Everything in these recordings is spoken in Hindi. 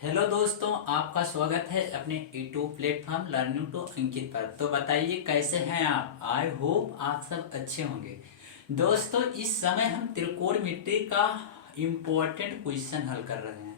हेलो दोस्तों, आपका स्वागत है अपने यूट्यूब प्लेटफॉर्म लर्निंग टू अंकित पर। तो बताइए कैसे हैं आप। आई होप आप सब अच्छे होंगे। दोस्तों, इस समय हम त्रिकोणमिति का इम्पोर्टेंट क्वेश्चन हल कर रहे हैं।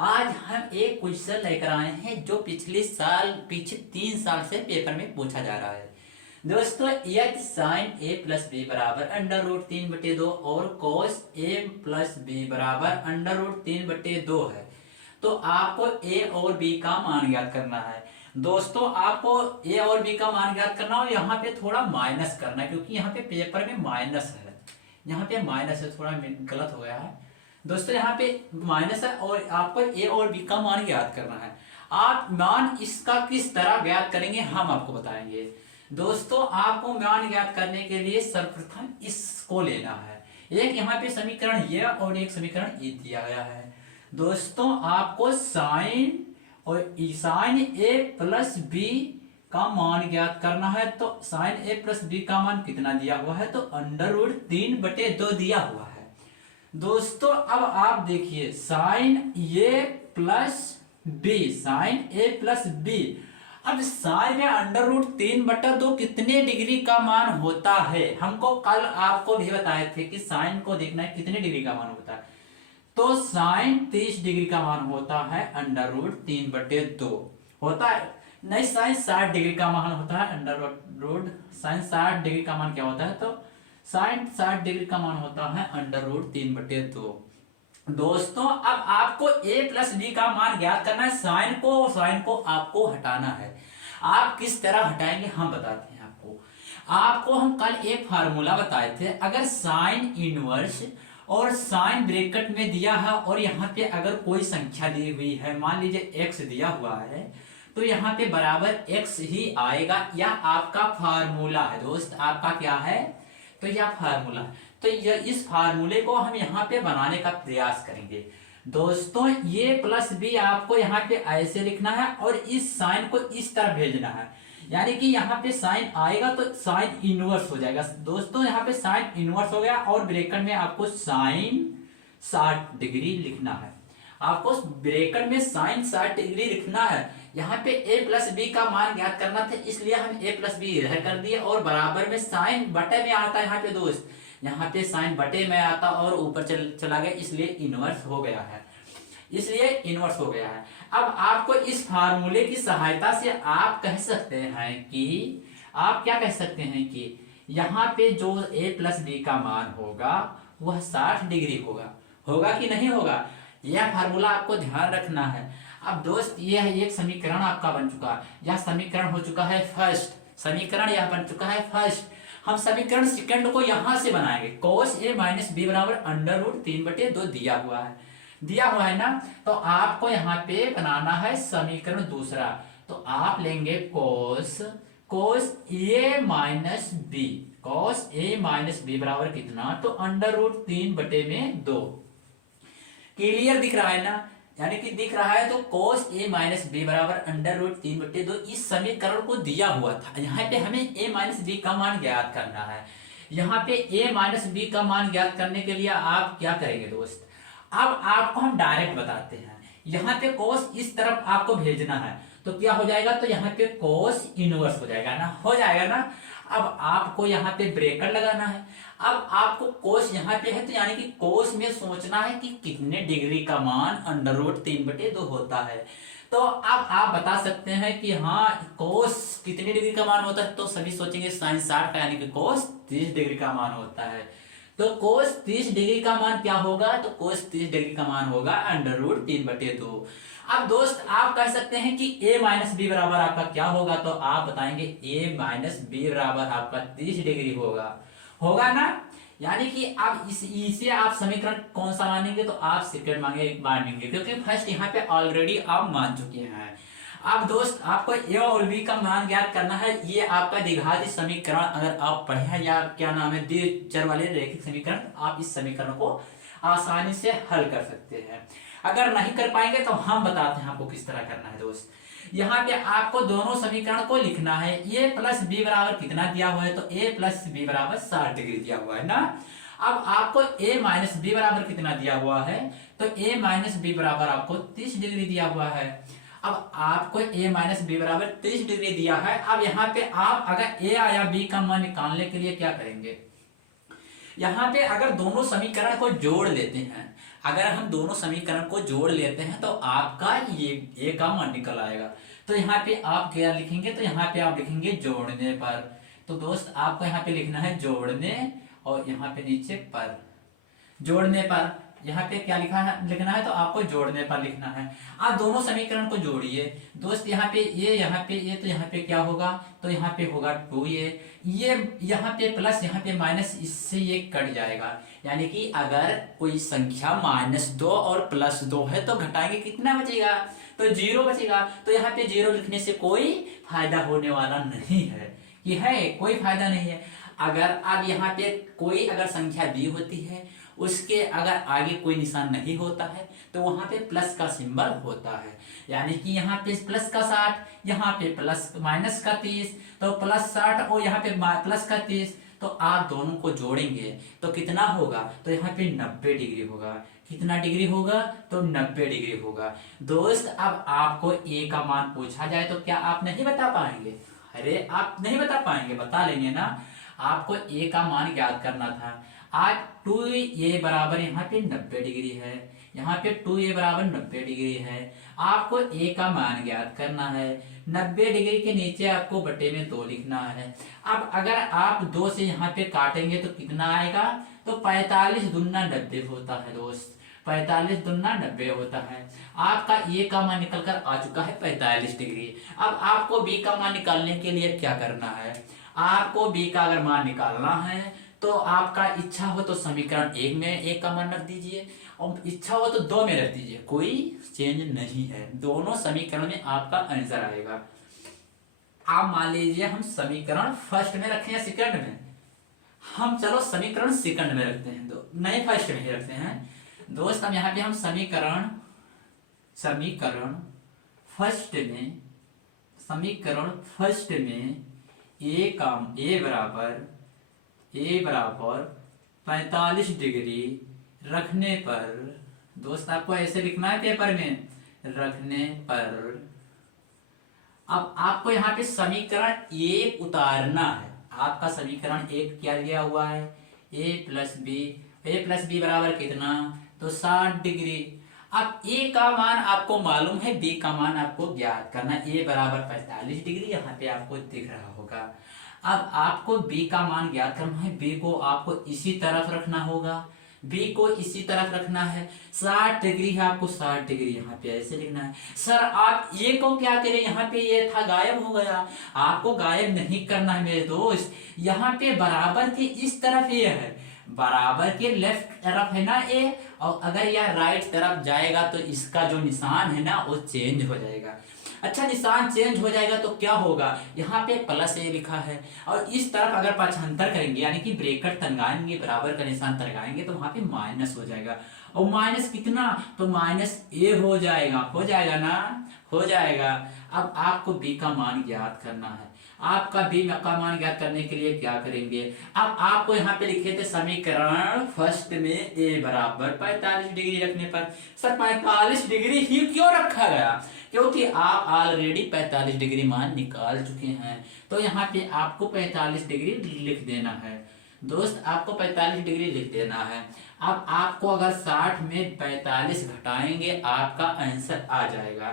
आज हम एक क्वेश्चन लेकर आए हैं जो पिछले 3 साल से पेपर में पूछा जा रहा है। दोस्तों, यदि साइन ए प्लस बी बराबर अंडर रूट 3/2 और कॉस ए प्लस बी बराबर अंडर रूट 3/2 है तो आपको ए और बी का मान ज्ञात करना है। दोस्तों, आपको ए और बी का मान ज्ञात करना हो, यहाँ पे थोड़ा माइनस करना है क्योंकि यहाँ पे पेपर में माइनस है। यहाँ पे माइनस है, थोड़ा गलत हो गया है। दोस्तों, यहाँ पे माइनस है और आपको ए और बी का मान ज्ञात करना है। आप मान इसका किस तरह ज्ञात करेंगे हम आपको बताएंगे। दोस्तों, आपको मान ज्ञात करने के लिए सर्वप्रथम इसको लेना है। एक यहाँ पे समीकरण ये और एक समीकरण ये दिया गया है। दोस्तों, आपको साइन ए प्लस बी का मान ज्ञात करना है। तो साइन ए प्लस बी का मान कितना दिया हुआ है, तो अंडर रूट 3/2 दिया हुआ है। दोस्तों, अब आप देखिए साइन ए प्लस बी, साइन ए प्लस बी। अब साइन में अंडर रूट 3/2 कितने डिग्री का मान होता है, हमको कल आपको भी बताए थे कि साइन को देखना है कितने डिग्री का मान होता है। तो साइन 30 डिग्री का मान होता है अंडर रूट 3/2 होता है। नहीं, साइन 60 डिग्री का मान होता है अंडर रूट साइन 60 डिग्री का मान क्या होता है, तो साइन 60 डिग्री का मान होता है अंडर रूट 3/2। दोस्तों, अब आपको ए प्लस बी का मान ज्ञात करना है। साइन को आपको हटाना है। आप किस तरह हटाएंगे हम बताते हैं आपको। आपको हम कल एक फार्मूला बताए थे। अगर साइन इनवर्स और साइन ब्रैकेट में दिया है और यहाँ पे अगर कोई संख्या दी हुई है, मान लीजिए x दिया हुआ है, तो यहाँ पे बराबर x ही आएगा। या आपका फार्मूला है दोस्त, आपका क्या है, तो यह फार्मूला। तो यह इस फार्मूले को हम यहाँ पे बनाने का प्रयास करेंगे। दोस्तों, ये प्लस बी आपको यहाँ पे ऐसे लिखना है और इस साइन को इस तरह भेजना है। यानी कि यहाँ पे साइन आएगा तो साइन इनवर्स हो जाएगा। दोस्तों, यहाँ पे साइन इनवर्स हो गया और ब्रैकेट में आपको साइन 60 डिग्री लिखना है। आपको ब्रैकेट में साइन 60 डिग्री लिखना है। यहाँ पे a प्लस बी का मान ज्ञात करना था, इसलिए हम a प्लस बी इधर कर दिए और बराबर में साइन बटे में आता है। यहाँ पे दोस्त, यहाँ पे साइन बटे में आता और ऊपर चला गया, इसलिए इनवर्स हो गया है। अब आपको इस फार्मूले की सहायता से आप कह सकते हैं कि आप क्या कह सकते हैं कि यहाँ पे जो a प्लस बी का मान होगा वह 60 डिग्री होगा कि नहीं होगा। यह फार्मूला आपको ध्यान रखना है। अब दोस्त, यह एक समीकरण आपका बन चुका है। यह समीकरण हो चुका है फर्स्ट, समीकरण यह बन चुका है फर्स्ट। हम समीकरण सेकंड को यहां से बनाएंगे। cos a माइनस बी बराबर अंडर रूट 3/2 दिया हुआ है ना। तो आपको यहाँ पे बनाना है समीकरण दूसरा। तो आप लेंगे cos a माइनस बी बराबर कितना, तो अंडर रूट 3/2। क्लियर दिख रहा है ना, यानी कि दिख रहा है। तो cos a माइनस बी बराबर अंडर रूट 3/2 इस समीकरण को दिया हुआ था। यहाँ पे हमें a माइनस बी का मान ज्ञात करना है। यहाँ पे a माइनस बी का मान ज्ञात करने के लिए आप क्या करेंगे दोस्त, अब आपको हम डायरेक्ट बताते हैं। यहाँ पे cos इस तरफ आपको भेजना है तो क्या हो जाएगा, तो यहाँ पे cos इनवर्स हो जाएगा ना। अब आपको यहाँ पे ब्रैकेट लगाना है। अब आपको cos यहाँ पे है तो यानी कि cos में सोचना है कि कितने डिग्री का मान अंडर रूट 3/2 होता है। तो अब आप बता सकते हैं कि हाँ, cos कितने डिग्री का मान होता है, तो सभी सोचेंगे साइन 60 का, यानी कि cos 30 डिग्री का मान होता है। तो cos 30 डिग्री का मान क्या होगा, तो cos 30 डिग्री का मान होगा अंडर रूट 3/2। अब दोस्त, आप कह सकते हैं कि a माइनस बी बराबर आपका क्या होगा, तो आप बताएंगे a माइनस बी बराबर आपका 30 डिग्री होगा ना। यानी कि अब इसे आप समीकरण कौन सा मानेंगे, तो आप सेकंड मानेंगे क्योंकि फर्स्ट यहाँ पे ऑलरेडी आप मान चुके हैं। अब दोस्त, आपको a और b का मान ज्ञात करना है। ये आपका द्विघात समीकरण अगर आप पढ़े हैं, या क्या नाम है, द्वि चर वाले रैखिक समीकरण, आप इस समीकरण को आसानी से हल कर सकते हैं। अगर नहीं कर पाएंगे तो हम बताते हैं आपको किस तरह करना है दोस्त। यहाँ पे आपको दोनों समीकरण को लिखना है। a प्लस बी बराबर कितना दिया हुआ है, तो a प्लस बी बराबर 60 डिग्री दिया हुआ है ना। अब आपको a माइनस बी बराबर कितना दिया हुआ है, तो a माइनस बी बराबर आपको 30 डिग्री दिया हुआ है। अब आपको a माइनस बी बराबर 30 डिग्री दिया है। अब यहाँ पे आप अगर a या b का मान निकालने के लिए क्या करेंगे, यहाँ पे अगर दोनों समीकरण को जोड़ लेते हैं, अगर हम दोनों समीकरण को जोड़ लेते हैं तो आपका ये a का मान निकल आएगा। तो यहाँ पे आप क्या लिखेंगे, तो यहाँ पे आप लिखेंगे जोड़ने पर। तो दोस्त आपको यहाँ पे लिखना है जोड़ने, और यहाँ पे नीचे पर, जोड़ने पर यहाँ पे क्या लिखा है, लिखना है तो आपको जोड़ने पर लिखना है। आप दोनों समीकरण को जोड़िए दोस्त, यहाँ पे ये, यहाँ पे ये, तो यहाँ पे क्या होगा, तो यहाँ पे होगा 2a, ये यहाँ पे प्लस, यहाँ पे माइनस, इससे ये कट जाएगा। यानी कि अगर कोई संख्या -2 और +2 है तो घटाएंगे कितना बचेगा, तो 0 बचेगा। तो यहाँ पे 0 लिखने से कोई फायदा होने वाला नहीं है, कि है कोई फायदा नहीं है। अगर अब यहाँ पे कोई अगर संख्या दी होती है, उसके अगर आगे कोई निशान नहीं होता है तो वहां पे प्लस का सिंबल होता है। यानी कि यहाँ पे प्लस का 60, यहाँ पे प्लस माइनस का 30, तो +60 और यहाँ पे प्लस का 30, तो आप दोनों को जोड़ेंगे तो कितना होगा, तो यहाँ पे 90 डिग्री होगा। कितना डिग्री होगा, तो 90 डिग्री होगा। दोस्त अब आपको a का मान पूछा जाए तो क्या आप नहीं बता पाएंगे, अरे आप नहीं बता पाएंगे, बता लेंगे ना। आपको a का मान ज्ञात करना था। आज 2a बराबर यहाँ पे 90 डिग्री है, यहाँ पे 2a बराबर 90 डिग्री है। आपको a का मान ज्ञात करना है। 90 डिग्री के नीचे आपको बटे में 2 लिखना है। अब अगर आप 2 से यहाँ पे काटेंगे तो कितना आएगा, तो 45 दूना 90 होता है दोस्त, 45 दूना 90 होता है। आपका a का मान निकल कर आ चुका है 45 डिग्री। अब आपको b का मान निकालने के लिए क्या करना है, आपको b का अगर मान निकालना है तो आपका इच्छा हो तो समीकरण 1 में 1 का मान रख दीजिए, और इच्छा हो तो 2 में रख दीजिए, कोई चेंज नहीं है, दोनों समीकरण में आपका आंसर आएगा। आप मान लीजिए हम समीकरण फर्स्ट में रखें या सेकंड में, हम चलो समीकरण सेकंड में रखते हैं, तो नहीं फर्स्ट में ही रखते हैं दोस्त। हम यहाँ पे हम समीकरण फर्स्ट में a बराबर 45 डिग्री रखने पर, दोस्त आपको ऐसे लिखना है पेपर में, रखने पर अब आपको यहाँ पे समीकरण 1 उतारना है। आपका समीकरण 1 क्या दिया हुआ है, a प्लस बी बराबर कितना, तो 60 डिग्री। अब a का मान आपको मालूम है, b का मान आपको ज्ञात करना। a बराबर 45 डिग्री यहाँ पे आपको दिख रहा होगा। अब आपको b का मान ज्ञात करना है, b को आपको इसी तरफ रखना होगा, b को इसी तरफ रखना है। 60 डिग्री है, आपको 60 डिग्री यहाँ पे ऐसे लिखना है। सर आप a को क्या करें, यहाँ पे ये था गायब हो गया, आपको गायब नहीं करना है मेरे दोस्त। यहाँ पे बराबर के इस तरफ ये है, बराबर के लेफ्ट तरफ है ना a, और अगर यह राइट तरफ जाएगा तो इसका जो निशान है ना वो चेंज हो जाएगा। अच्छा, निशान चेंज हो जाएगा तो क्या होगा, यहाँ पे प्लस a लिखा है, और इस तरफ अगर पक्षांतर करेंगे यानी कि ब्रैकेट तंगाएंगे, बराबर का निशान तंगाएंगे तो वहां पे माइनस हो जाएगा। और माइनस कितना, तो -a हो जाएगा ना, हो जाएगा। अब आपको b का मान ज्ञात करना है। आपका b का मान ज्ञात करने के लिए क्या करेंगे, अब आपको यहाँ पे लिखे थे समीकरण फर्स्ट में a बराबर 45 डिग्री रखने पर। सर 45 डिग्री ही क्यों रखा गया, क्योंकि आप ऑलरेडी 45 डिग्री मान निकाल चुके हैं, तो यहाँ पे आपको 45 डिग्री लिख देना है दोस्त, आपको 45 डिग्री लिख देना है। अब आपको अगर 60 में 45 घटाएंगे आपका आंसर आ जाएगा।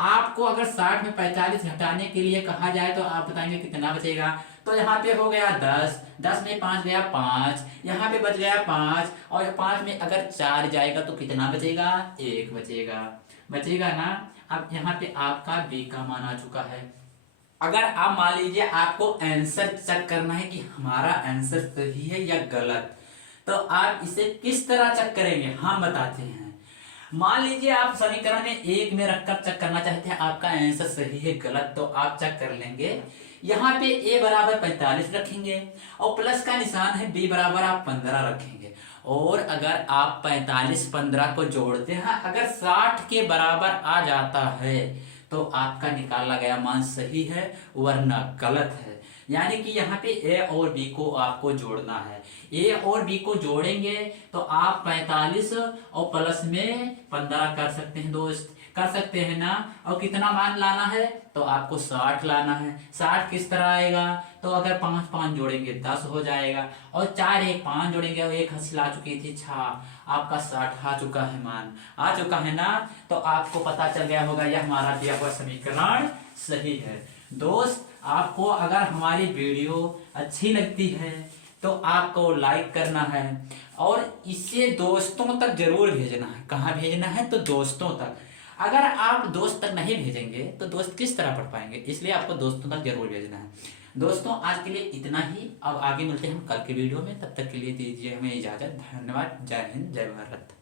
आपको अगर 60 में 45 घटाने के लिए कहा जाए तो आप बताएंगे कितना बचेगा, तो यहाँ पे हो गया 10 में 5 गया 5, यहाँ पे बच गया 5, और 5 में अगर 4 जाएगा तो कितना बचेगा, 1 बचेगा ना। अब यहाँ पे आपका b का मान आ चुका है। अगर आप मान लीजिए आपको आंसर चेक करना है कि हमारा आंसर सही है या गलत, तो आप इसे किस तरह चेक करेंगे, हम बताते हैं। मान लीजिए आप समीकरण में 1 में रखकर चेक करना चाहते हैं आपका आंसर सही है गलत, तो आप चेक कर लेंगे। यहाँ पे a बराबर 45 रखेंगे और प्लस का निशान है, b बराबर आप 15 रखेंगे, और अगर आप 45-15 को जोड़ते हैं, अगर 60 के बराबर आ जाता है तो आपका निकाला गया मान सही है वरना गलत है। यानी कि यहाँ पे ए और बी को आपको जोड़ना है। ए और बी को जोड़ेंगे तो आप 45 और प्लस में 15 कर सकते हैं दोस्त, कर सकते हैं ना। और कितना मान लाना है तो आपको 60 लाना है। 60 किस तरह आएगा, तो अगर 5 5 जोड़ेंगे 10 हो जाएगा, और 4 1 5 जोड़ेंगे और 1 हासिल आ चुकी थी 6, आपका 60 आ चुका है, मान आ चुका है ना। तो आपको पता चल गया होगा यह हमारा दिया हुआ समीकरण सही है। दोस्त आपको अगर हमारी वीडियो अच्छी लगती है तो आपको लाइक करना है और इसे दोस्तों तक जरूर भेजना है। कहाँ भेजना है, तो दोस्तों तक। अगर आप दोस्त तक नहीं भेजेंगे तो दोस्त किस तरह पढ़ पाएंगे, इसलिए आपको दोस्तों तक जरूर भेजना है। दोस्तों आज के लिए इतना ही, अब आगे मिलते हैं हम कल के वीडियो में। तब तक के लिए दीजिए हमें इजाजत। धन्यवाद। जय हिंद, जय भारत।